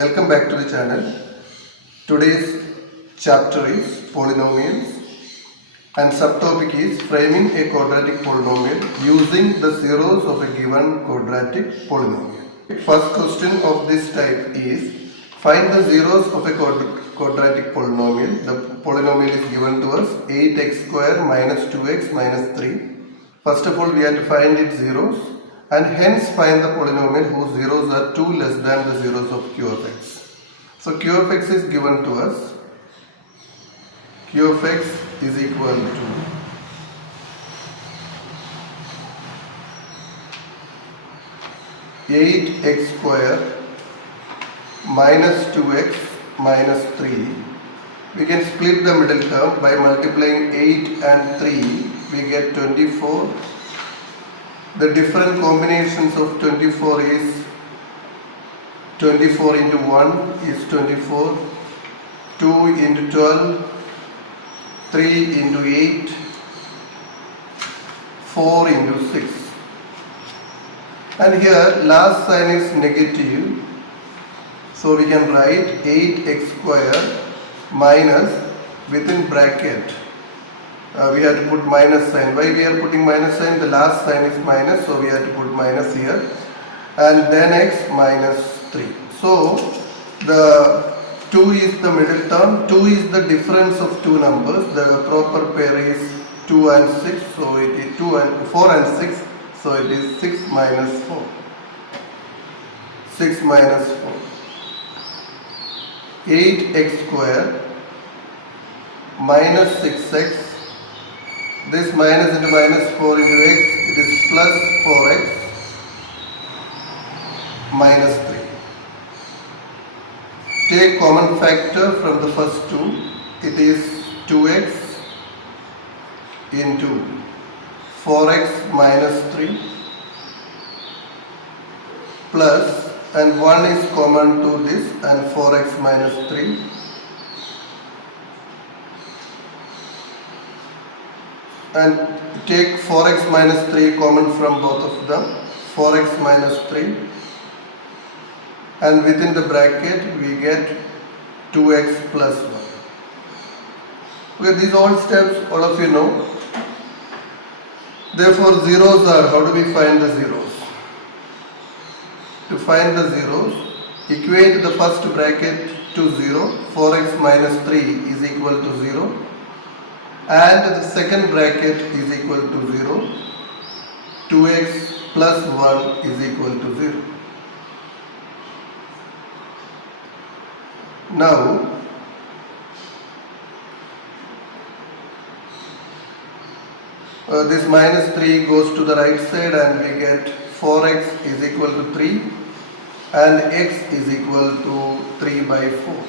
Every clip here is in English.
Welcome back to the channel. Today's chapter is polynomials and subtopic is framing a quadratic polynomial using the zeros of a given quadratic polynomial. First question of this type is find the zeros of a quadratic polynomial. The polynomial is given to us 8x square minus 2x minus 3. First of all we have to find its zeros and hence find the polynomial whose zeros are 2 less than the zeros of q of x. So q of x is given to us. Q of x is equal to eight x square minus 2x minus 3. We can split the middle term by multiplying 8 and 3. We get 24. The different combinations of 24 is 24 into 1 is 24, 2 into 12, 3 into 8, 4 into 6. And here last sign is negative. So we can write 8x square minus within bracket. We have to put minus sign. Why we are putting minus sign? The last sign is minus, so we have to put minus here. And then x minus 3. So the 2 is the middle term. 2 is the difference of two numbers. The proper pair is 2 and 6. So it is 2 and 4 and 6. So it is 6 minus 4. 6 minus 4. 8x square minus 6x. This minus into minus 4 into x, it is plus 4x minus 3. Take common factor from the first two, it is 2x into 4x minus 3 plus, and 1 is common to this, and 4x minus 3. And take 4x minus 3 common from both of them, 4x minus 3, and within the bracket we get 2x plus 1. Okay, these all steps all of you know. Therefore zeros are, how do we find the zeros? To find the zeros, equate the first bracket to 0, 4x minus 3 is equal to 0. And the second bracket is equal to 0, 2x plus 1 is equal to 0. Now, this minus 3 goes to the right side and we get 4x is equal to 3 and x is equal to 3 by 4.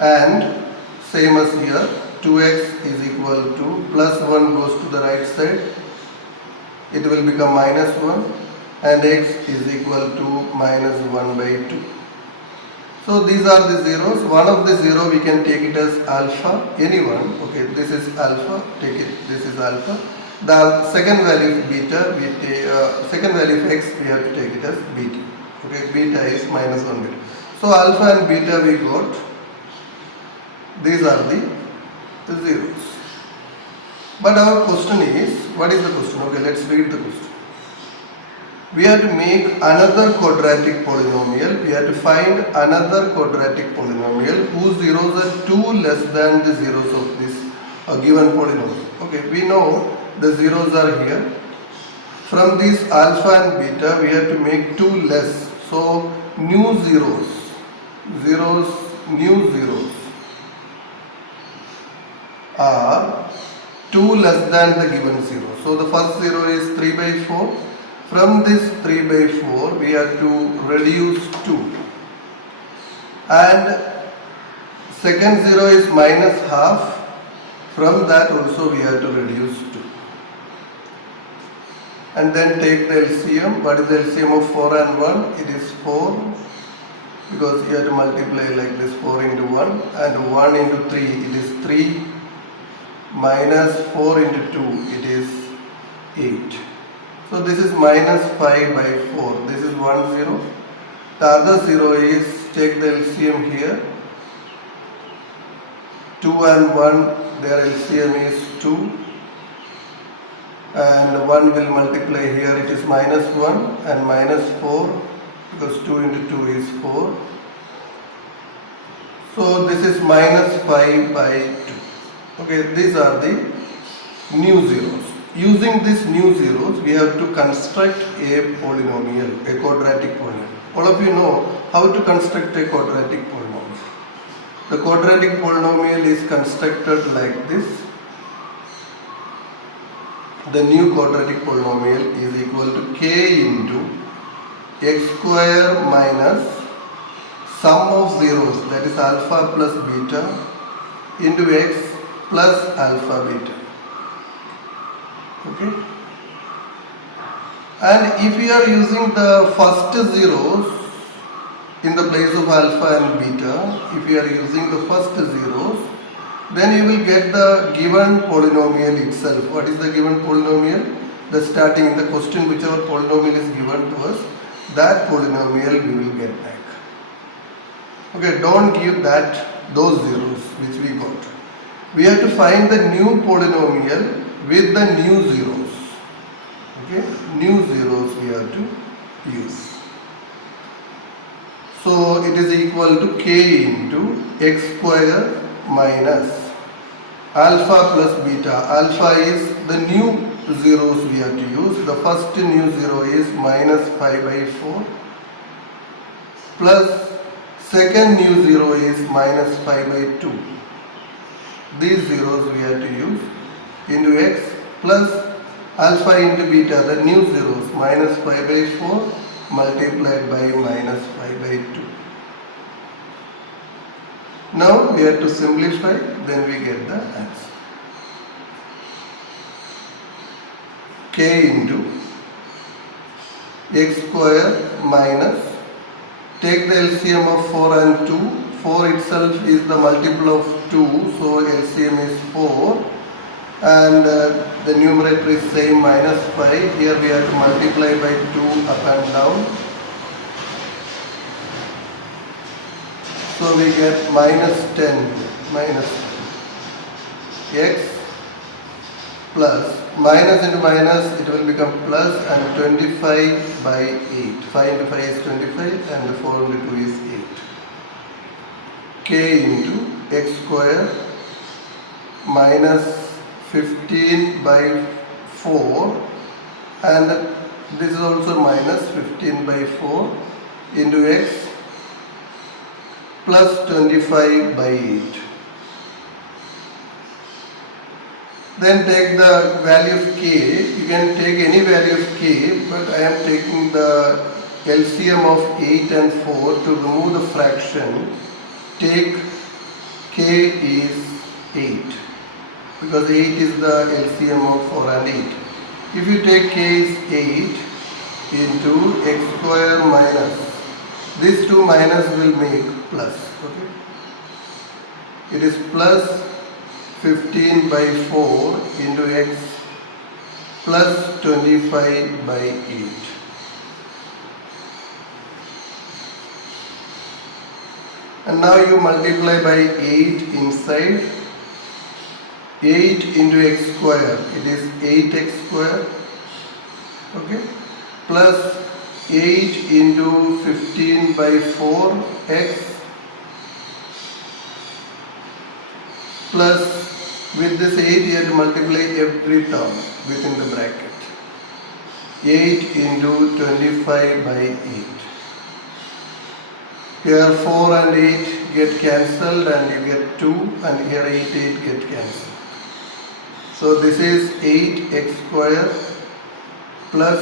And same as here, 2x is equal to plus 1 goes to the right side, it will become minus 1 and x is equal to minus 1 by 2. So these are the zeros. One of the zero we can take it as alpha, anyone. Okay, this is alpha, take it, this is alpha. The second value is beta, we take, second value of x we have to take it as beta. Okay, beta is minus 1 beta. So alpha and beta we got. These are the zeros. But our question is, what is the question? Okay, let's read the question. We have to make another quadratic polynomial. We have to find another quadratic polynomial whose zeros are 2 less than the zeros of this given polynomial. Okay, we know the zeros are here. From this alpha and beta, we have to make 2 less. So new zeros, new zeros are 2 less than the given 0. So the first 0 is 3 by 4. From this 3 by 4 we have to reduce 2. And second 0 is minus half. From that also we have to reduce 2. And then take the LCM. What is the LCM of 4 and 1? It is 4. Because you have to multiply like this, 4 into 1. And 1 into 3, it is 3. Minus 4 into 2, it is 8. So this is minus 5 by 4. This is 1 0. The other 0 is, take the LCM here. 2 and 1, their LCM is 2. And 1 will multiply here, it is minus 1 and minus 4, because 2 into 2 is 4. So this is minus 5 by 2. Okay, these are the new zeros. Using these new zeros, we have to construct a polynomial, a quadratic polynomial. All of you know how to construct a quadratic polynomial. The quadratic polynomial is constructed like this. The new quadratic polynomial is equal to k into x square minus sum of zeros, that is alpha plus beta, into x plus alpha beta. Okay, and if we are using the first zeros in the place of alpha and beta, if we are using the first zeros, then you will get the given polynomial itself. What is the given polynomial? The starting in the question, whichever polynomial is given to us, that polynomial we will get back. Okay, don't give those zeros which we got. We have to find the new polynomial with the new zeros. Okay, new zeros we have to use. So it is equal to k into x square minus alpha plus beta. Alpha is the new zeros we have to use. The first new zero is minus 5 by 4 plus second new zero is minus 5 by 2. These zeros we have to use into x plus alpha into beta, the new zeros, minus 5 by 4 multiplied by minus 5 by 2. Now we have to simplify, then we get the answer. K into x square minus, take the LCM of 4 and 2. 4 itself is the multiple of 2, so LCM is 4. And the numerator is same, minus 5. Here we have to multiply by 2 up and down. So we get minus 10 x plus, minus into minus, it will become plus, and 25 by 8. 5 into 5 is 25 and 4 into 2 is 8. K into x square minus 15 by 4, and this is also minus 15 by 4 into x plus 25 by 8. Then take the value of k. You can take any value of k, but I am taking the LCM of 8 and 4 to remove the fraction. Take k is 8, because 8 is the LCM of 4 and 8. If you take k is 8 into x square minus, these two minus will make plus. Okay, it is plus 15 by 4 into x plus 25 by 8. And now you multiply by 8 inside. 8 into x square, it is 8x square. Okay, plus 8 into 15 by 4 x plus, with this 8 you have to multiply every term within the bracket. 8 into 25 by 8. Here 4 and 8 get cancelled and you get 2, and here 8 get cancelled. So this is 8x square plus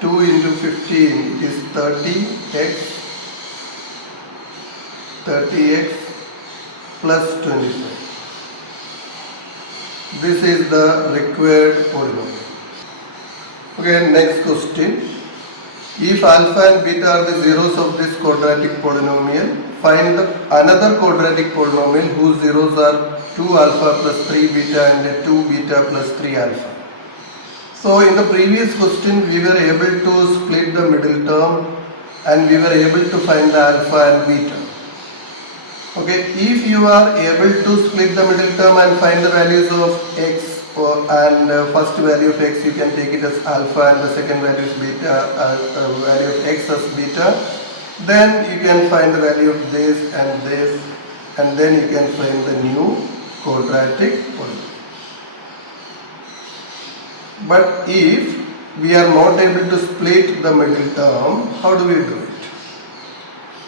2 into 15, it is 30x plus 25. This is the required polynomial. Okay, next question. If alpha and beta are the zeros of this quadratic polynomial, find another quadratic polynomial whose zeros are 2 alpha plus 3 beta and 2 beta plus 3 alpha. So in the previous question we were able to split the middle term and we were able to find the alpha and beta. Okay, if you are able to split the middle term and find the values of x and first value of x you can take it as alpha and the second value is beta, value of x as beta, then you can find the value of this and then you can find the new quadratic polynomial. But if we are not able to split the middle term, how do we do it?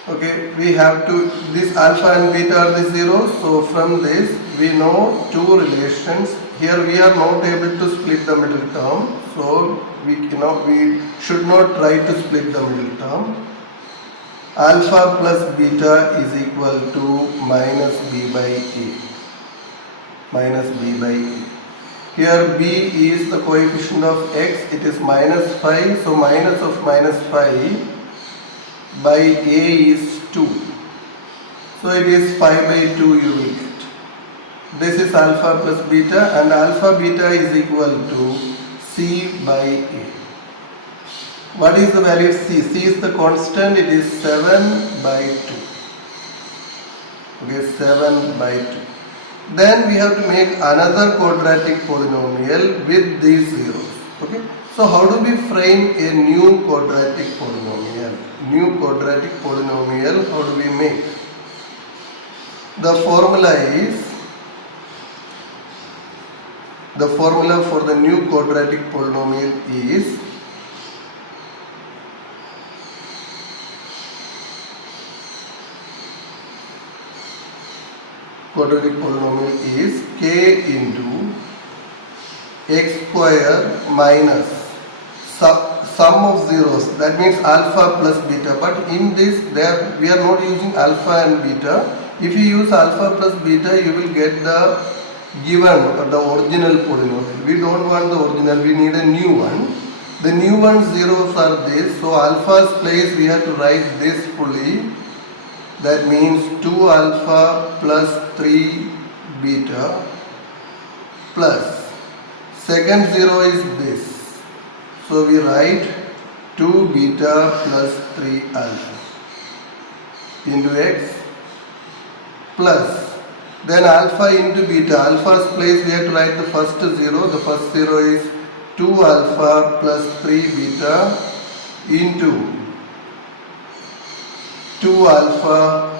Okay, we have to, this alpha and beta are the zeros, so from this we know two relations. Here we are not able to split the middle term, so we should not try to split the middle term. Alpha plus beta is equal to minus b by a. Minus b by a. Here b is the coefficient of x, it is minus 5, so minus of minus 5 by a is 2. So it is 5 by 2 you will get. This is alpha plus beta, and alpha beta is equal to c by a. What is the value of c? C is the constant, it is 7 by 2. Okay, 7 by 2. Then we have to make another quadratic polynomial with these zeros. Okay. So how do we frame a new quadratic polynomial? New quadratic polynomial, how do we make? The formula for the new quadratic polynomial is k into x square minus sum of zeros, that means alpha plus beta, but in this we are not using alpha and beta. If you use alpha plus beta you will get the given or the original polynomial. We don't want the original, we need a new one. The new one zeros are this, so alpha's place we have to write this fully, that means 2 alpha plus 3 beta plus second zero is this, so we write 2 beta plus 3 alpha into x plus then alpha into beta. Alpha's place we have to write the first zero. The first zero is 2 alpha plus 3 beta into 2 alpha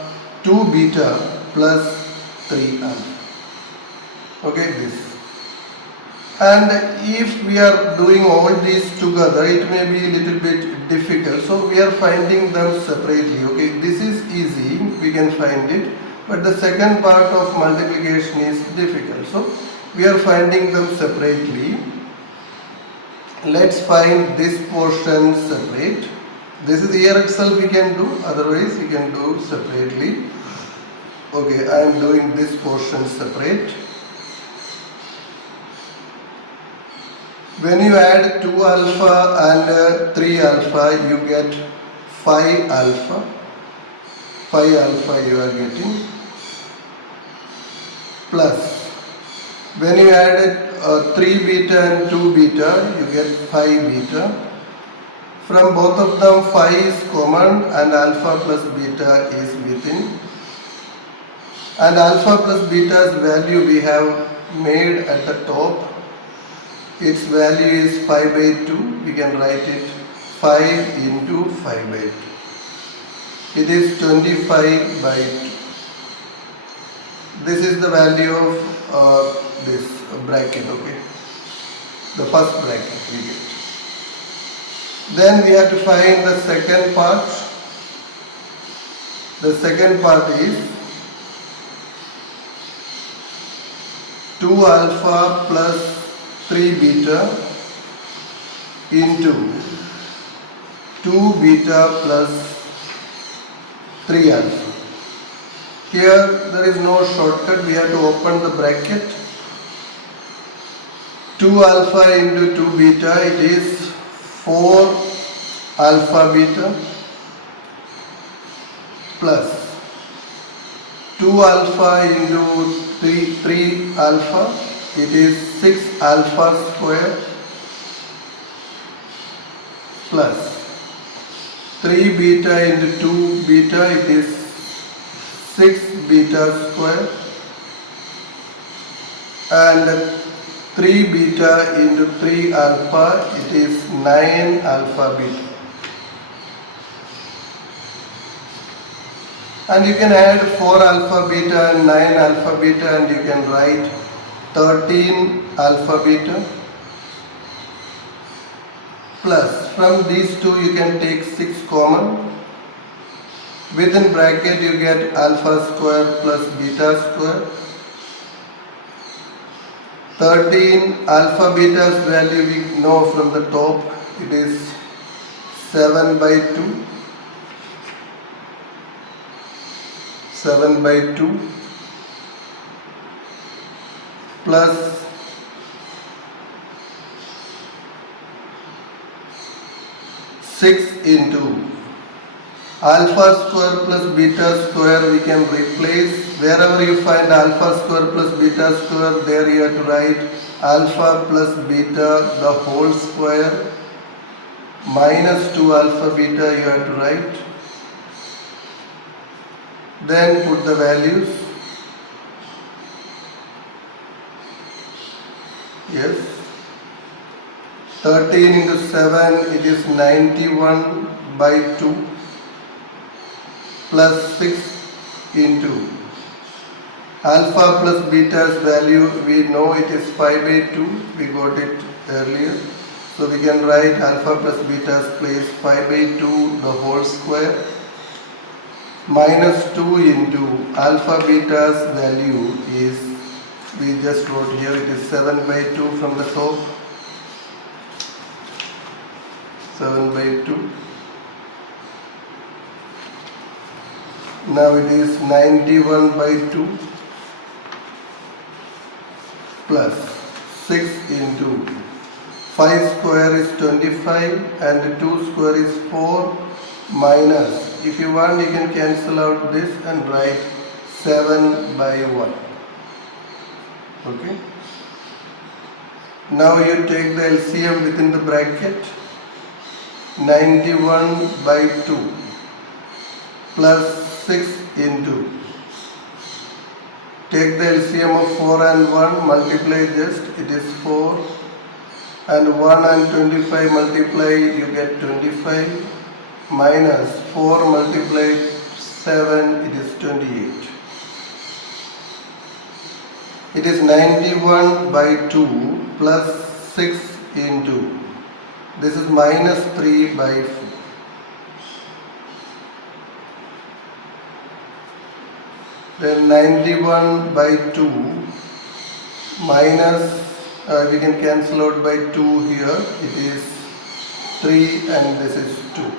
2 beta plus 3 alpha. Okay, this. And if we are doing all these together, it may be a little bit difficult, so we are finding them separately. Okay, this is easy, we can find it, but the second part of multiplication is difficult, so we are finding them separately. Let's find this portion separate. This is here itself we can do, otherwise we can do separately. Okay, I am doing this portion separate. When you add 2 alpha and 3 alpha, you get 5 alpha. 5 alpha you are getting. Plus, when you add 3 beta and 2 beta, you get 5 beta. From both of them 5 is common and alpha plus beta is within. And alpha plus beta's value we have made at the top. Its value is 5 by 2. We can write it 5 into 5 by 2. It is 25 by 2. This is the value of this bracket, okay. The first bracket we get. Then we have to find the second part. The second part is 2 alpha plus 3 beta into 2 beta plus 3 alpha. Here there is no shortcut, we have to open the bracket. 2 alpha into 2 beta, it is 4 alpha beta plus 2 alpha into 3 alpha, it is 6 alpha square plus 3 beta into 2 beta, it is 6 beta square, and 3 beta into 3 alpha, it is 9 alpha beta. And you can add 4 alpha beta and 9 alpha beta, and you can write 13 alpha beta. Plus, from these two you can take 6 common. Within bracket you get alpha square plus beta square. 13 alpha beta's value we know from the top, it is 7 by 2. 7 by 2 plus 6 into alpha square plus beta square. We can replace wherever you find alpha square plus beta square, there you have to write alpha plus beta the whole square minus 2 alpha beta you have to write. Then put the values. Yes. 13 into 7, it is 91 by 2 plus 6 into alpha plus beta's value we know it is 5 by 2, we got it earlier. So we can write alpha plus beta's place 5 by 2 the whole square minus 2 into alpha beta's value is, we just wrote here, it is 7 by 2 from the top. 7 by 2. Now it is 91 by 2 plus 6 into 5 square is 25 and 2 square is 4 minus, if you want you can cancel out this and write 7 by 1. Okay. Now you take the LCM within the bracket. 91 by 2 plus 6 into, take the LCM of 4 and 1, multiply just, it is 4, and 1 and 25 multiply, you get 25, minus 4 multiplied 7, it is 28. It is 91 by 2 plus 6 into, this is minus 3 by 4. Then 91 by 2 minus, we can cancel out by 2 here, it is 3 and this is 2.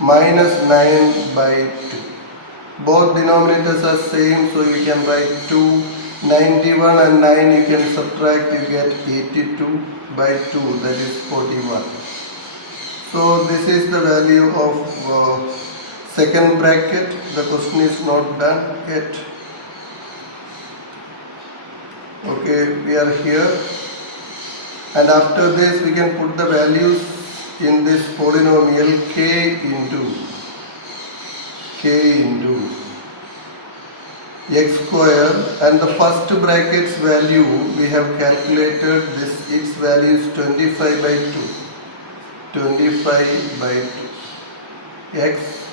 Minus 9 by 2. Both denominators are same, so you can write 2. 91 and 9 you can subtract, you get 82 by 2, that is 41. So this is the value of second bracket. The question is not done yet. Okay, we are here, and after this we can put the values in this polynomial k into x square, and the first bracket's value we have calculated, this its value is 25 by 2. 25 by 2 x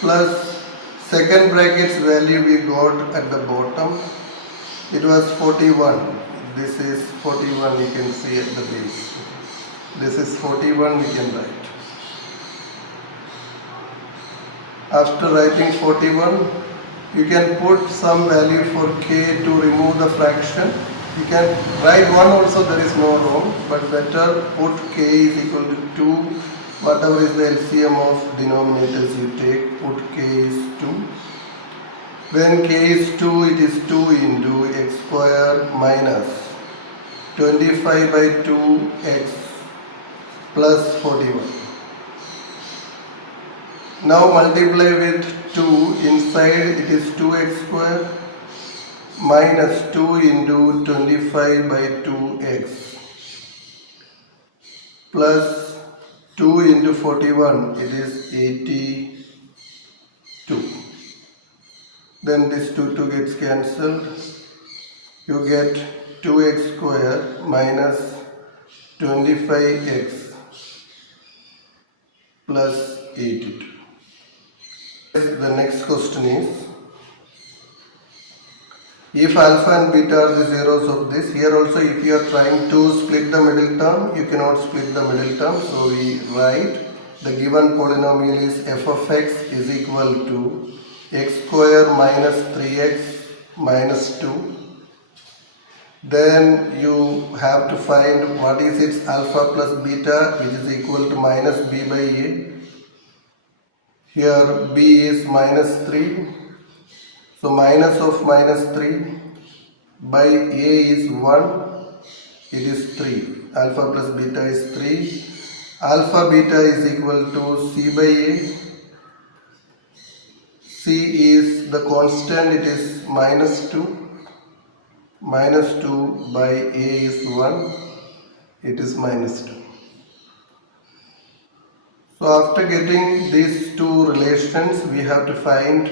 plus second bracket's value we got at the bottom, it was 41. This is 41, you can see at the base. This is 41, we can write. After writing 41, you can put some value for k to remove the fraction. You can write 1 also, there is no wrong, but better put k is equal to 2. Whatever is the LCM of denominators you take, put k is 2. When k is 2, it is 2 into x square minus 25 by 2x plus 41. Now multiply with 2, inside it is 2x square minus 2 into 25 by 2x plus 2 into 41, it is 82. Then this 2 gets cancelled. You get 2x square minus 25x plus 82. The next question is, if alpha and beta are the zeros of this, here also if you are trying to split the middle term, you cannot split the middle term. So we write the given polynomial is f of x is equal to x square minus 3x minus 2. Then you have to find what is its alpha plus beta, which is equal to minus b by a. Here b is minus 3. So minus of minus 3 by a is 1, it is 3. Alpha plus beta is 3. Alpha beta is equal to c by a. C is the constant, it is minus 2. Minus 2 by a is 1, it is minus 2. So after getting these two relations, we have to find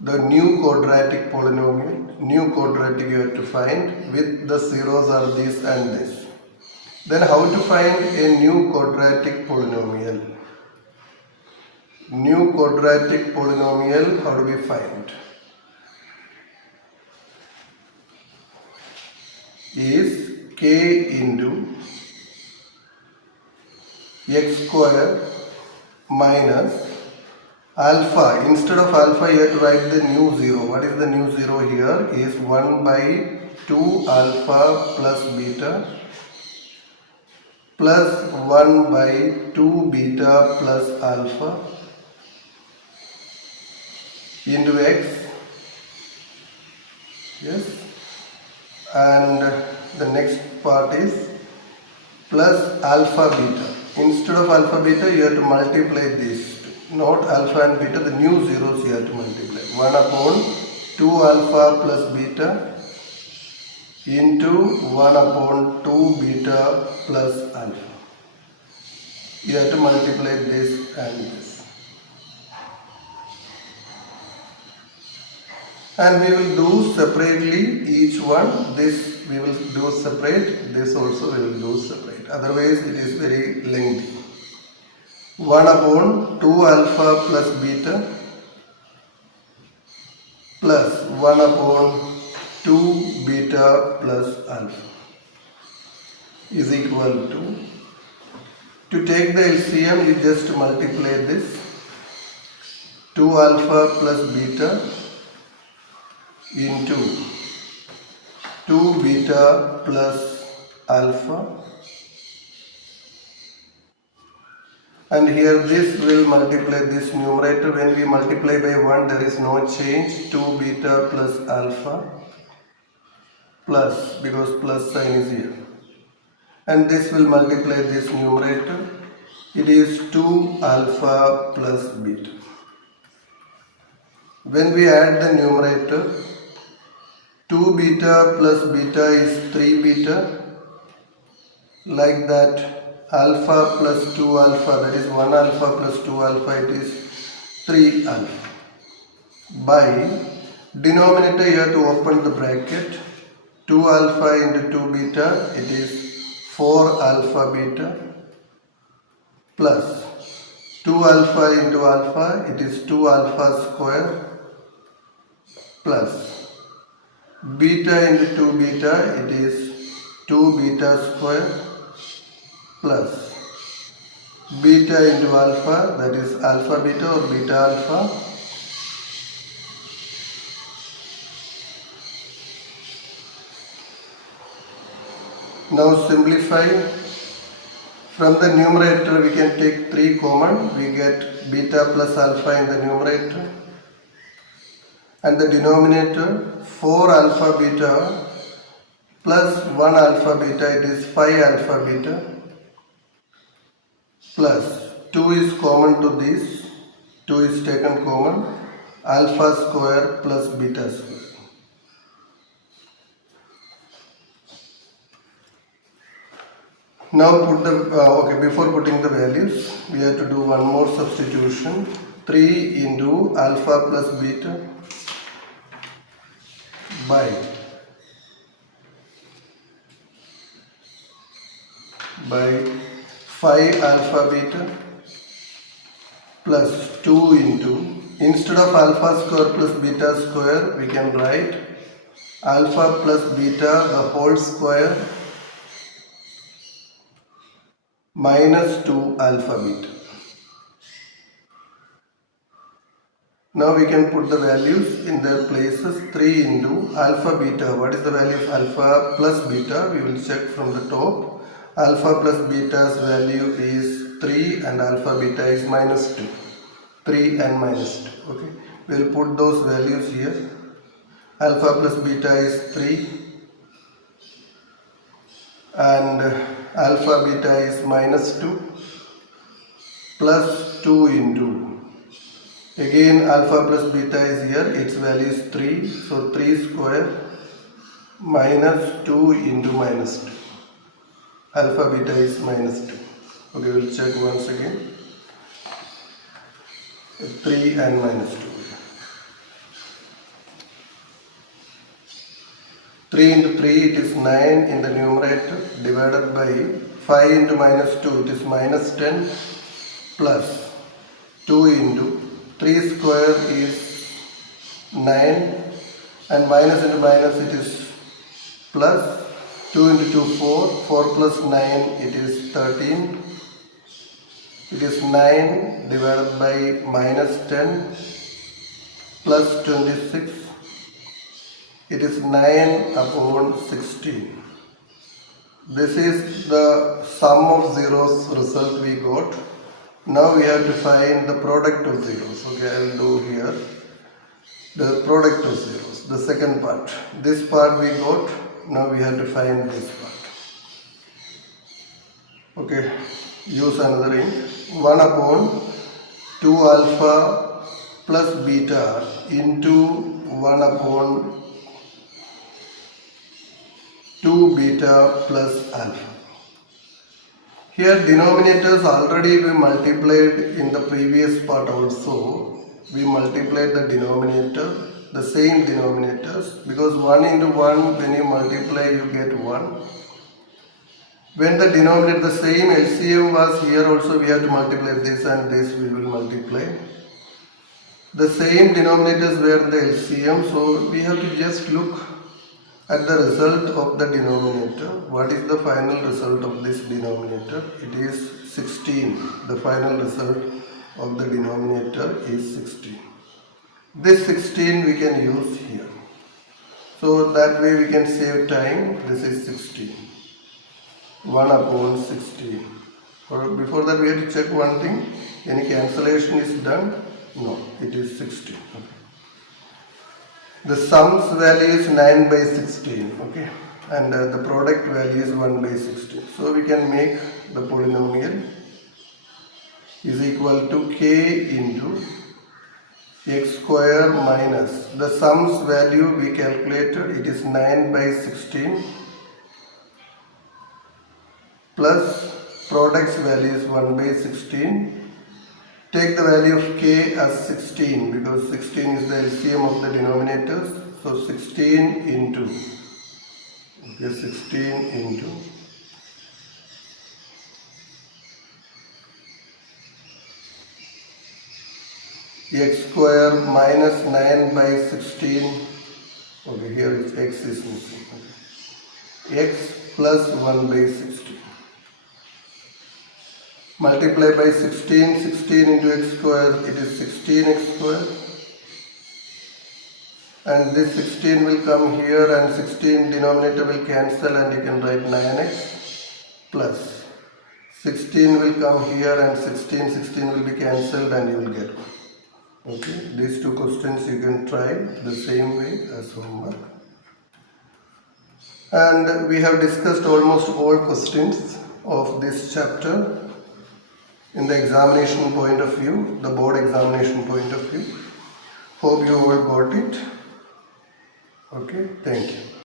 the new quadratic polynomial. New quadratic you have to find with the zeros are this and this. Then how to find a new quadratic polynomial? New quadratic polynomial, how do we find? Is k into x square minus alpha. Instead of alpha you have to write the new zero. What is the new zero here? Is 1 by 2 alpha plus beta plus 1 by 2 beta plus alpha into x. Yes. And the next part is plus alpha beta. Instead of alpha beta you have to multiply these two. Not alpha and beta, the new zeros you have to multiply. 1 upon 2 alpha plus beta into 1 upon 2 beta plus alpha. You have to multiply this and this. And we will do separately each one. This we will do separate, this also we will do separate. Otherwise it is very lengthy. 1 upon 2 alpha plus beta plus 1 upon 2 beta plus alpha is equal to take the LCM, you just multiply this. 2 alpha plus beta into 2 beta plus alpha, and here this will multiply this numerator. When we multiply by 1 there is no change. 2 beta plus alpha plus, because plus sign is here, and this will multiply this numerator. It is 2 alpha plus beta. When we add the numerator, 2 beta plus beta is 3 beta, like that. Alpha plus 2 alpha, that is 1 alpha plus 2 alpha, it is 3 alpha. By denominator you have to open the bracket. 2 alpha into 2 beta, it is 4 alpha beta, plus 2 alpha into alpha, it is 2 alpha square, plus beta into 2 beta, it is 2 beta square, plus beta into alpha, that is alpha beta or beta alpha, now simplify. From the numerator we can take 3 common, we get beta plus alpha in the numerator, and the denominator 4 alpha beta plus 1 alpha beta, it is 5 alpha beta, plus 2 is common to this, 2 is taken common, alpha square plus beta square. Now put the before putting the values, we have to do one more substitution. 3 into alpha plus beta by 5 alpha beta plus 2 into, instead of alpha square plus beta square, we can write alpha plus beta the whole square minus 2 alpha beta. Now we can put the values in their places. 3 into alpha beta. What is the value of alpha plus beta? We will check from the top. Alpha plus beta's value is 3 and alpha beta is minus 2. 3 and minus 2. Okay. We will put those values here. Alpha plus beta is 3 and alpha beta is minus 2 plus 2 into, again alpha plus beta is here, its value is 3, so 3 square minus 2 into minus 2. Alpha beta is minus 2. Okay, we will check once again. 3 and minus 2. 3 into 3, it is 9 in the numerator, divided by 5 into minus 2, it is minus 10 plus 2 into 3 square is 9 and minus into minus it is plus. 2 into 2 4, 4 plus 9 it is 13. It is 9 divided by minus 10 plus 26. It is 9 upon 16. This is the sum of zeros result we got. Now we have to find the product of zeros. Okay, I will do here the product of zeros, the second part. This part we got, now we have to find this part. Okay, use another ink. 1 upon 2 alpha plus beta into 1 upon 2 beta plus alpha. Here denominators already we multiplied in the previous part also. We multiplied the denominator, the same denominators, because 1 into 1, when you multiply you get 1. When the denominator, the same LCM was here also, we have to multiply this and this we will multiply. The same denominators were the LCM, so we have to just look at the result of the denominator. What is the final result of this denominator? It is 16. The final result of the denominator is 16. This 16 we can use here. So that way we can save time. This is 16. 1 upon 16. Before that we have to check one thing. Any cancellation is done? No, it is 16. Okay. The sum's value is 9 by 16, okay, and the product value is 1 by 16. So we can make the polynomial is equal to k into x square minus the sum's value we calculated, it is 9 by 16 plus product's value is 1 by 16. Take the value of k as 16 because 16 is the LCM of the denominators. So 16 into, okay, 16 into x square minus 9 by 16. Okay, here is x is missing. Okay. X plus 1 by 16. Multiply by 16, 16 into x square, it is 16x square. And this 16 will come here and 16 denominator will cancel and you can write 9x plus 16 will come here and 16 will be cancelled and you will get 1. Okay, these two questions you can try the same way as homework. And we have discussed almost all questions of this chapter in the examination point of view, the board examination point of view. Hope you all got it. Okay, thank you.